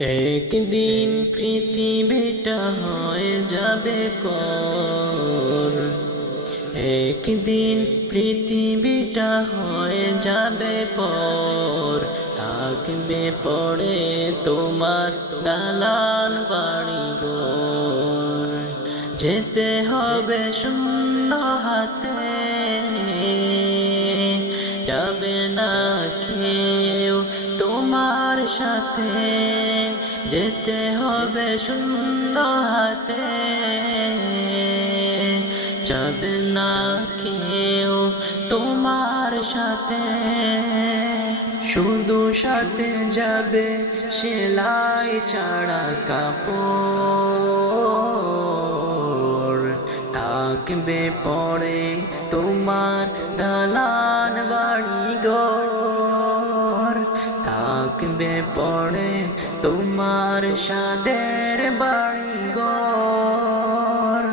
একদিন পৃথিবীটা হয়ে যাবে পর, একদিন পৃথিবীটা হয়ে যাবে পর, থাকবে পড়ে তোমার দালান বাড়ি ঘর। যেতে হবে শূন্য হাতে, যাবে না কেউ তোমার সাথে। যেতে হবে শূন্য হাতে, যাবে না কেউ তোমার সাথে। শুধু সাথে যাবে সেলাই ছাড়া কাপড়, থাকবে পড়ে তোমার দালান বাড়ি ঘর। থাকবে পড়ে তোমার সাদের বাড়ি ঘর।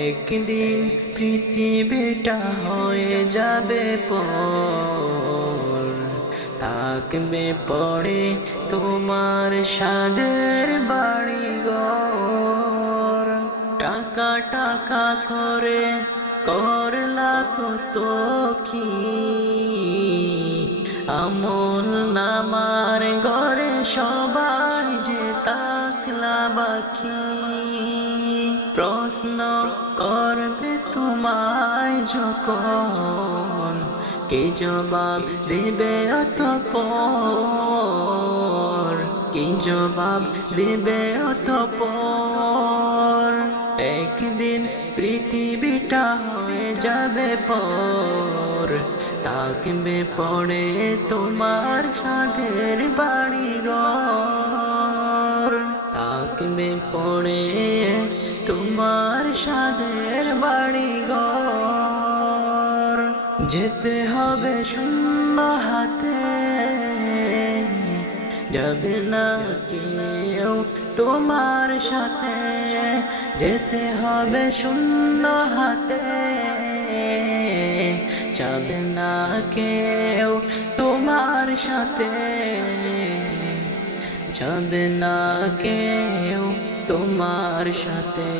একদিন পৃথিবীটা হয়ে যাবে পর, থাকবে পড়ে তোমার সাদের বাড়ি ঘর। টাকা টাকা করে করলা কত কি, আমল নামার ঘরে সবাই যে তাকলা বাকি। প্রশ্ন করবে তোমায় যখন, কে জবাব দেবে অতঃপর? কি জবাব দেবে অতঃপর? একদিন পৃথিবীটা হয়ে যাবে পর, থাকবে পড়ে তোমার সাদের বাড়ি ঘর। থাকবে পড়ে তোমার সাদের বাড়ি ঘর। যেতে হবে শূন্য হাতে, যাবে না কেউ তোমার সাথে। যেতে হবে শূন্য হাতে, যাবে না কেউ তোমার সাথে। যাবে না কেউ তোমার সাথে।